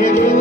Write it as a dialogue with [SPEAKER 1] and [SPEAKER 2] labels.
[SPEAKER 1] Hallelujah.